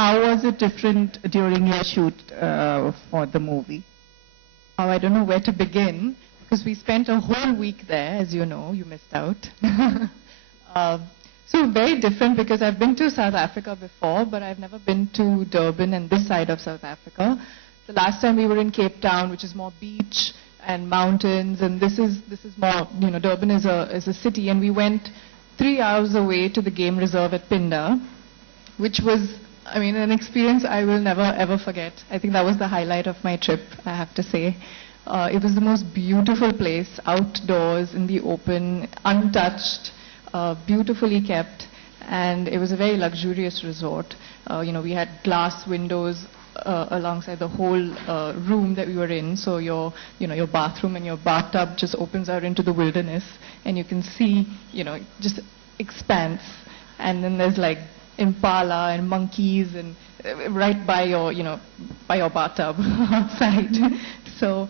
how was it different during your shoot for the movie? Oh, I don't know where to begin, because we spent a whole week there, as you know, you missed out. So very different, because I've been to South Africa before, but I've never been to Durban and this side of South Africa. The last time we were in Cape Town, which is more beach and mountains, and this is more, you know, Durban is a city, and we went 3 hours away to the game reserve at Pinda, which was, I mean, an experience I will never ever forget. I think that was the highlight of my trip, I have to say. It was the most beautiful place, outdoors, in the open, untouched, beautifully kept, and it was a very luxurious resort. You know, we had glass windows alongside the whole room that we were in, so your bathroom and your bathtub just opens out into the wilderness, and you can see, you know, just expanse, and then there's like impala and monkeys and right by your, you know, by your bathtub outside. So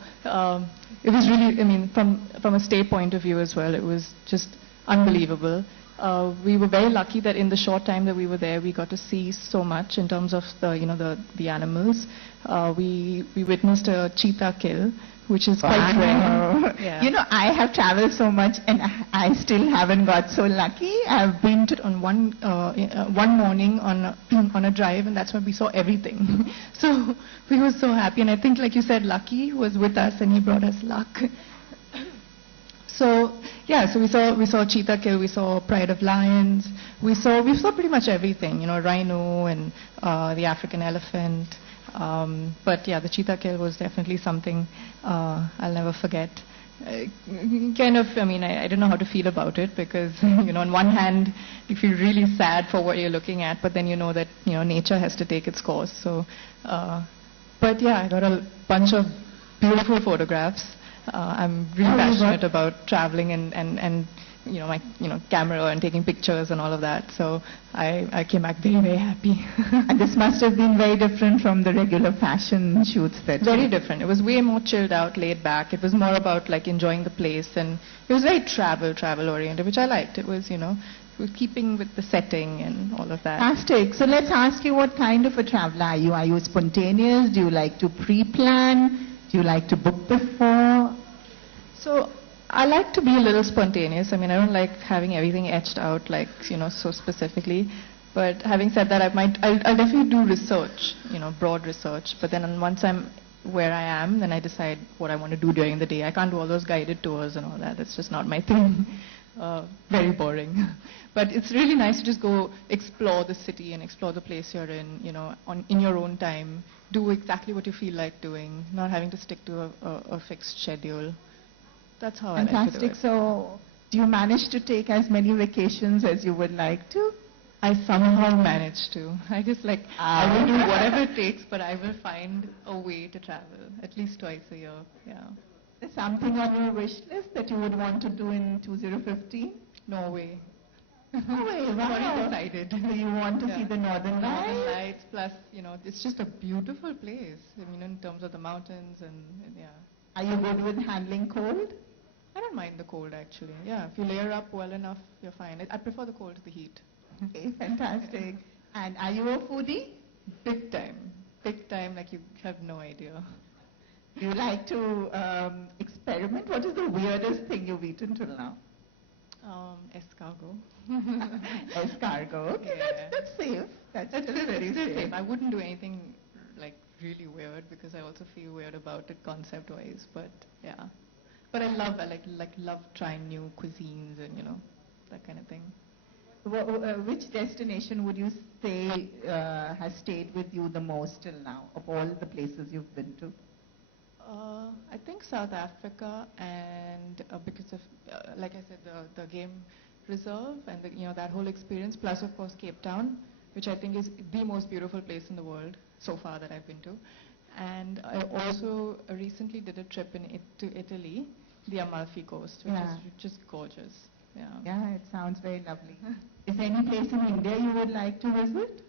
it was really, I mean, from a stay point of view as well, it was just unbelievable. We were very lucky that in the short time that we were there, we got to see so much in terms of the, you know, the animals. We witnessed a cheetah kill, which is quite rare. Yeah. You know, I have traveled so much, and I still haven't got so lucky. I've been to on one morning on a drive, and that's when we saw everything. So we were so happy, and I think, like you said, Lucky was with us, and he brought us luck. So yeah, so we saw cheetah kill, we saw pride of lions, we saw pretty much everything, you know, rhino and the African elephant. But yeah, the cheetah kill was definitely something I'll never forget. Kind of, I mean, I don't know how to feel about it, because you know, on one hand you feel really sad for what you're looking at, but then you know that, you know, nature has to take its course. So, but yeah, I got a bunch of beautiful photographs. I'm really passionate about traveling and you know, my camera and taking pictures and all of that. So I came back very, very happy. And this must have been very different from the regular fashion shoots that. Very different. It was way more chilled out, laid back. It was more about like enjoying the place, and it was very travel oriented, which I liked. It was, you know, it was keeping with the setting and all of that. Fantastic. So let's ask you, what kind of a traveler are you? Are you spontaneous? Do you like to pre-plan? Do you like to book before? So I like to be a little spontaneous. I mean, I don't like having everything etched out, like, you know, so specifically. But having said that, I'll definitely do research, you know, broad research. But then once I'm where I am, then I decide what I want to do during the day. I can't do all those guided tours and all that. That's just not my thing. Very boring. But it's really nice to just go explore the city and explore the place you're in, you know, in your own time. Do exactly what you feel like doing, not having to stick to a fixed schedule. That's how I like to do it. Fantastic. So do you manage to take as many vacations as you would like to? I somehow manage to. I just like, I will do whatever it takes, but I will find a way to travel, at least twice a year. Yeah. Is something on your wish list that you would want to do in 2015? Norway. Norway, wow. Already decided. So you want to see the Northern Lights? Northern Lights, plus, you know, it's just a beautiful place. I mean, in terms of the mountains and yeah. Are you good with handling cold? I don't mind the cold, actually. Yeah, if you layer up well enough, you're fine. I prefer the cold to the heat. Okay, fantastic. And are you a foodie? Big time. Big time, like you have no idea. Do you like to experiment? What is the weirdest thing you've eaten till now? Escargot. Escargot. Okay, yeah. that's safe. That's still very safe. I wouldn't do anything like really weird, because I also feel weird about it concept-wise. But yeah. But I love trying new cuisines and, you know, that kind of thing. Which destination would you say has stayed with you the most till now, of all the places you've been to? I think South Africa, and because of, like I said, the game reserve and you know, that whole experience, plus of course Cape Town, which I think is the most beautiful place in the world so far that I've been to. And I also recently did a trip to Italy, the Amalfi Coast, which is just gorgeous. Yeah. Yeah, it sounds very lovely. Is there any place in India you would like to visit?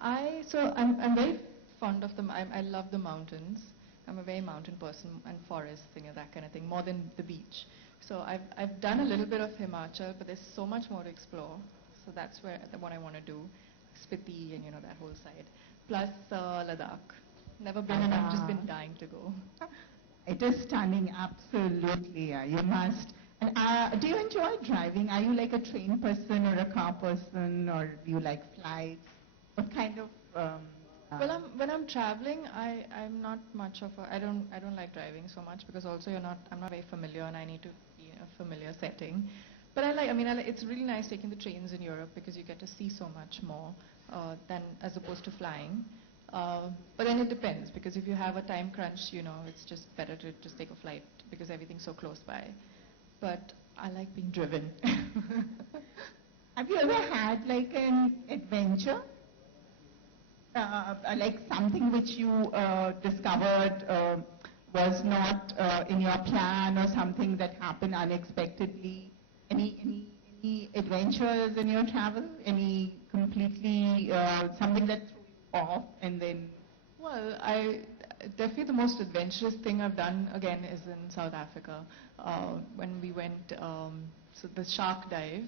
I'm very fond of them. I love the mountains. I'm a very mountain person, and forests, you know, that kind of thing, more than the beach. So I've done a little bit of Himachal, but there's so much more to explore. So that's what I want to do. Spiti and that whole side. Plus Ladakh. Never been, and I've just been dying to go. It is stunning, absolutely. You must. And do you enjoy driving? Are you like a train person or a car person, or do you like flights? What kind of? Well, when I'm traveling, I'm not much of a. I don't like driving so much because also I'm not very familiar, and I need to be in a familiar setting. But it's really nice taking the trains in Europe because you get to see so much more than as opposed to flying. But then it depends because if you have a time crunch, it's just better to just take a flight because everything's so close by. But I like being driven. Have you ever had like an adventure? Like something which you discovered was not in your plan or something that happened unexpectedly? Any adventures in your travel? Any completely something that threw you off and then? Well, definitely the most adventurous thing I've done again is in South Africa when we went so the shark dive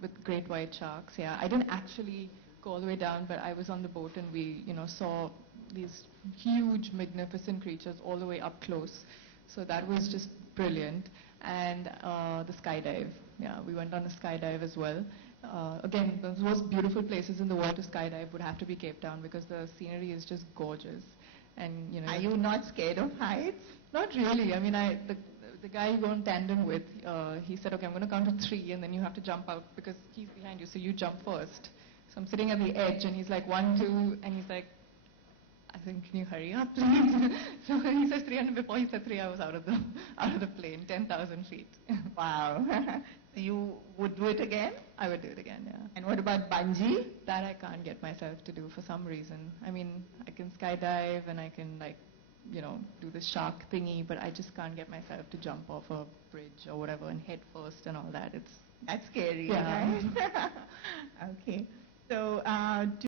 with great white sharks. Yeah, I didn't actually go all the way down, but I was on the boat and we saw these huge, magnificent creatures all the way up close. So that was just brilliant. And the skydive. Yeah, we went on a skydive as well. Again, the most beautiful places in the world to skydive would have to be Cape Town because the scenery is just gorgeous. And Are you not scared of heights? Not really. I mean, the guy you go in tandem with, he said, okay, I'm going to count to 3, and then you have to jump out because he's behind you, so you jump first. So I'm sitting at the edge, and he's like 1, 2, and he's like, I think, can you hurry up, please? So he says 3, and before he said 3, I was out of the plane, 10,000 feet. Wow. So you would do it again? I would do it again, yeah. And what about bungee? That I can't get myself to do for some reason. I mean, I can skydive and I can do the shark thingy, but I just can't get myself to jump off a bridge or whatever and head first and all that. That's scary, yeah. right? Okay. So